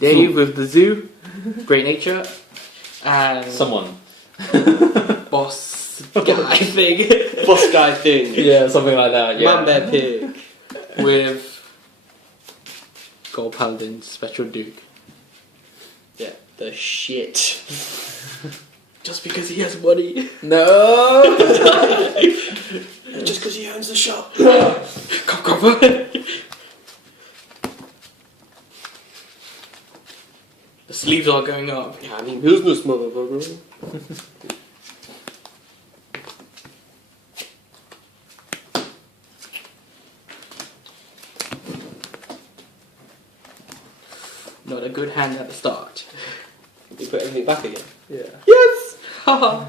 Dave with the zoo, Great Nature, and Someone. Boss Guy thing. Boss guy thing. Yeah, something like that. Yeah. Man Bear Pig. With Gold Paladin Special Duke. Yeah, the shit. Just because he has money. No. Just because he owns the shop. Cover. The sleeves are going up. Yeah, I mean, business, motherfucker. Not a good hand at the start. You put everything back again. Yeah. Yes! Haha.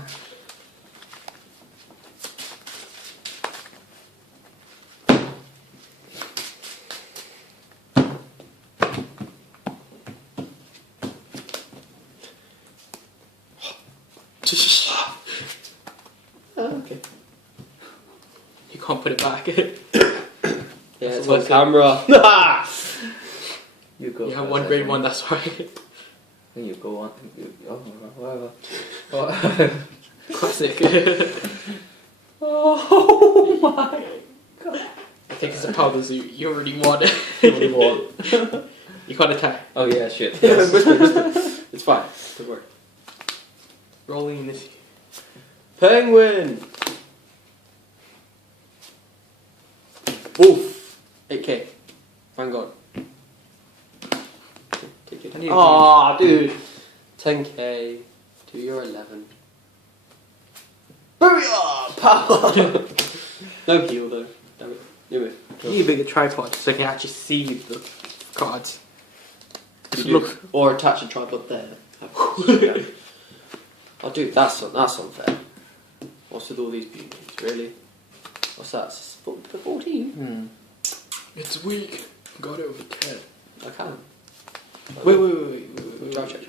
Okay. You can't put it back. Yeah, it's what on I camera. You go. You have first, one I grade think. one, that's right. Then you go on. Oh, whatever. Classic. Oh my god. I think it's a powder zoo. You already won. What? You can't attack. Oh yeah, shit. Yeah, Yes. whisper. It's fine. Don't worry. Rolling in this. Penguin. Wolf. 8k. Thank God. Take it. I need a Aw, dude. 10k to your 11. Booyah! Power! No heal though. Damn it. Do it. You need a bigger tripod so I can actually see the cards. You do. Look. Or attach a tripod there. Oh, dude, that's unfair. What's with all these beauties? Really? What's that? 14? It's weak. Got it over 10. I can. Wait. Try check.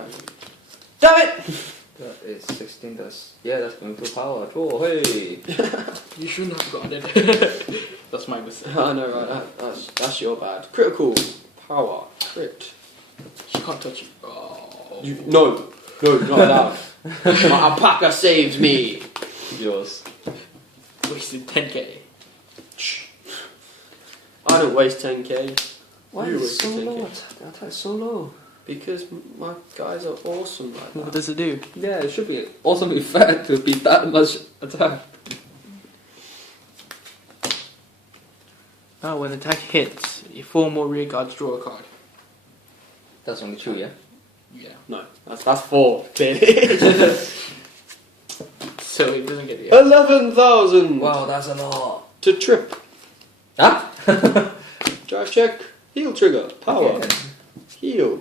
Damn it! That is 16. That's going to power. Oh, hey. You shouldn't have gotten it. That's my mistake. I know, right? That's your bad. Critical power. Crit. You can't touch it. Oh. No, not allowed. My alpaca saved me. Yours. Wasted 10k. I don't waste 10k. Why You is it waste so 10K. low? That's so low. Because my guys are awesome like What that. does it do? Yeah, it should be also be fair to be that much attack. Oh, when the attack hits, you 4 more rear guards draw a card. That's only 2, yeah? Yeah. No, that's 4. Clearly. So it doesn't get the 11,000 Wow, that's a lot. to trip. Huh? Drive check. Heal trigger. Power. Okay. Heal.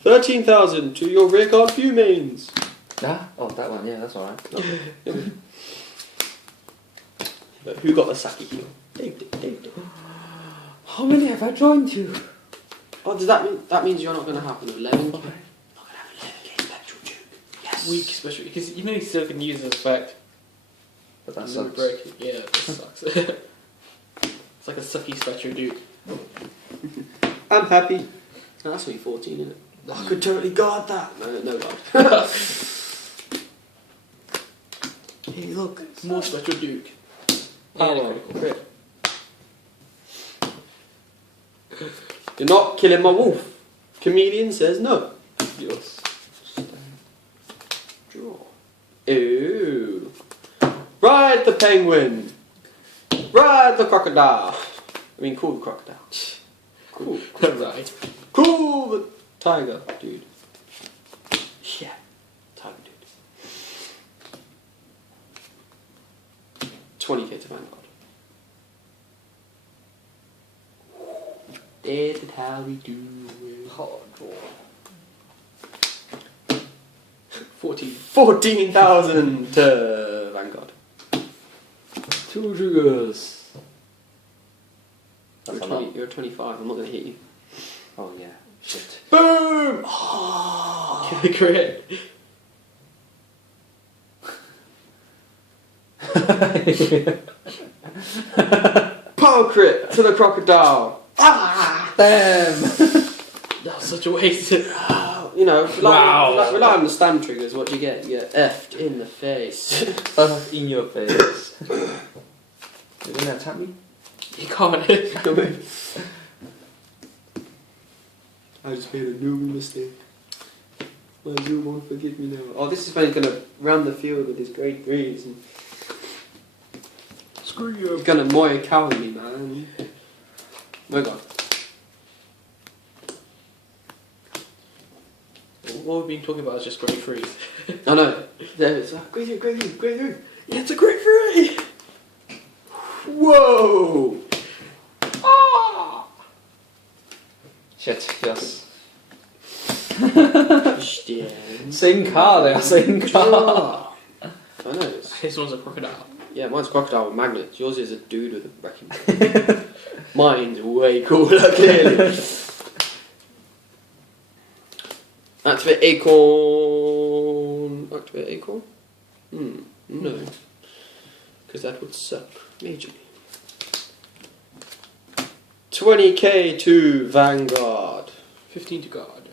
13,000 to your rear guard view mains. Ah? Oh, that one, yeah, that's alright. But who got the Saki heal? Dave did. How many have I joined you? Oh, does that means you're not going to have an 11k? Not going to have 11k spectral juke. Yes. weak, especially because you know you still can use this effect. But that And then we sucks. break it. Yeah, that sucks. It's like a sucky Spectral Duke. I'm happy. Oh, that's only 14, isn't it? I could totally guard that. No guard. Hey, look, more Spectral Duke. Power. Crit. You're not killing my wolf. Chameleon says no. Yours. Draw. Ooh. Ride the penguin. Ride the crocodile. I mean, cool the crocodile. Cool. Right. Cool the tiger, dude. Yeah. Tiger, dude. 20k to Vanguard. This is how we do it. Hard draw. 14. 14,000 to Vanguard. 2 triggers. You're, That's a lot. you're 25, I'm not going to hit you. Oh yeah. Shit. Boom! Oh. Crit. Power crit to the crocodile. Ah! Damn! That's such a waste. You know, rely on the stand triggers. What do you get? You get effed in the face. In your face. You're gonna attack me? You can't. I just made a noob mistake. My zoo won't forgive me now. Oh, this is when he's gonna round the field with his grade 3s and Screw you. he's gonna Moya cow me, man. Oh god. What we've been talking about is just grade 3s. I know. There it's grade 3, grade 3, grade 3. Yeah, it's a grade 3! Whoa! Ah! Shit, yes. Stand. Same car there, same car. I know. It's, This one's a crocodile. yeah, mine's crocodile with magnets. Yours is a dude with a wrecking ball. Mine's way cooler, clearly. Activate acorn. Activate acorn? No. Because that would suck majorly. 20k to Vanguard. 15 to guard.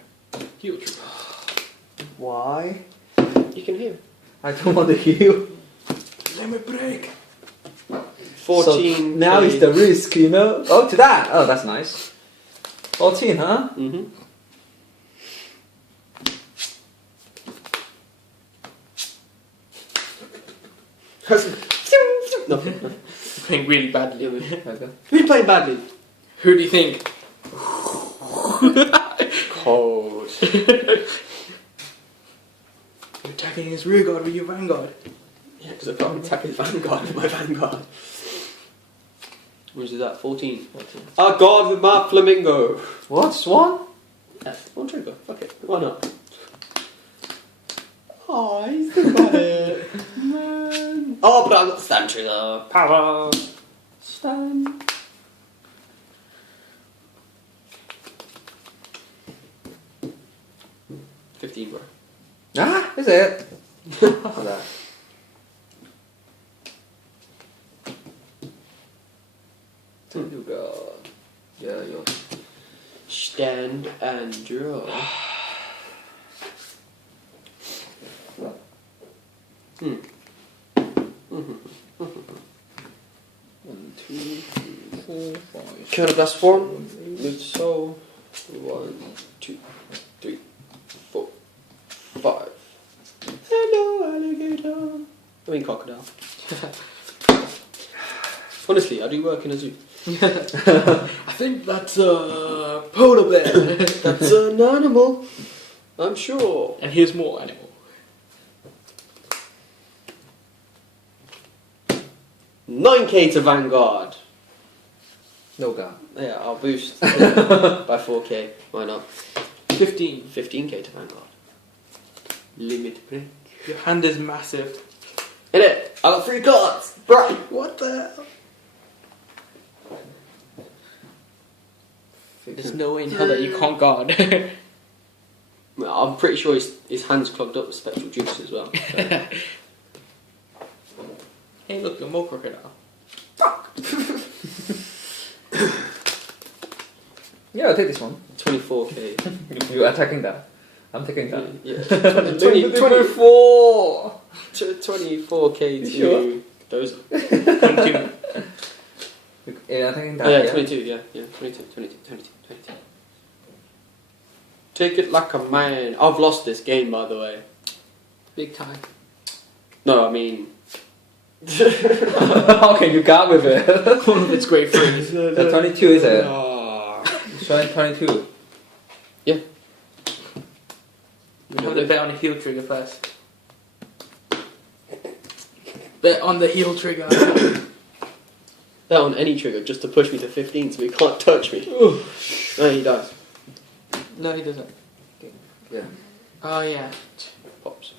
Heal trigger. Why? You can heal. I don't want to heal. Let me break. 14. So now is the risk, you know? Oh, to that! Oh, that's nice. 14, huh? Mm-hmm. Nothing. Playing really badly. Okay. Who you playing badly? Who do you think? Cold. You're attacking his rear guard with your vanguard. Yeah, because I've got an attacking Vanguard with my Vanguard. Which is that? 14. 14. Oh god, with my flamingo. What? Swan? One trigger. Fuck it. Why not? Oh, he's still got it. Man. Oh, but I've got the stand trigger. Power. Stand. $15, bro. Ah, is it? Look at that. You go. Yeah, you. Stand and draw. Hmm. 1, 2, 3, 4, 5. Counter blast 1. Move soul. 1, 2, 3, 4, 5. Hello, alligator. I mean crocodile. Honestly, I do work in a zoo. I think that's a polar bear. That's an animal. I'm sure. And here's more animal. $9k to Vanguard. No god. Yeah, I'll boost by 4k. Why not? 15. 15k to Vanguard. Limit break. Your hand is massive. Hit it! I got 3 cards! Right! What the hell? There's no way in hell that you can't guard. Well, I'm pretty sure his hand's clogged up with spectral juice as well. So. Hey, look, you're more crocodile. Yeah, I'll take this one. 24k. You're attacking that. I'm taking that. Yeah. 24! 24k to sure? those. 22. Yeah, I'm taking that. Oh, yeah, 22, yeah. 22. Take it like a man. I've lost this game, by the way. Big time. No, I mean... How can you guard with it? One of its great friends. The 22 is it? Ah. Showing 22. Yeah. You have to bet on the heal trigger first. Bet on the heal trigger. That on any trigger, just to push me to 15 so he can't touch me. No, he does. No, he doesn't. Yeah. Oh, yeah. Pops.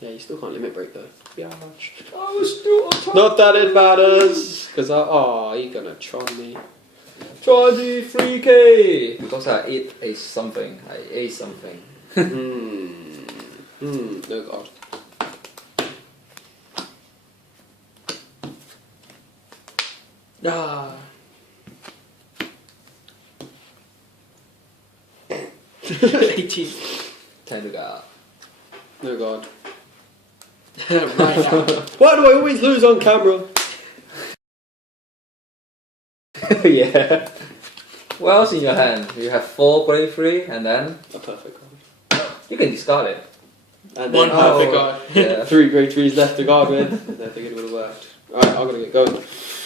Yeah, you still can't limit break though. Yeah, much. I was still on top. Not that it matters! Because you're gonna tron me. 23k! Because I ate something. No god. 18. Time to go. Oh god. Right now. Why do I always lose on camera? Yeah. What else in your hand? You have 4 bravery, and then A perfect card. you can discard it. And One then perfect card. Yeah. 3 grade 3s left to guard with. I don't think it would have worked. Alright, I'm gonna get going.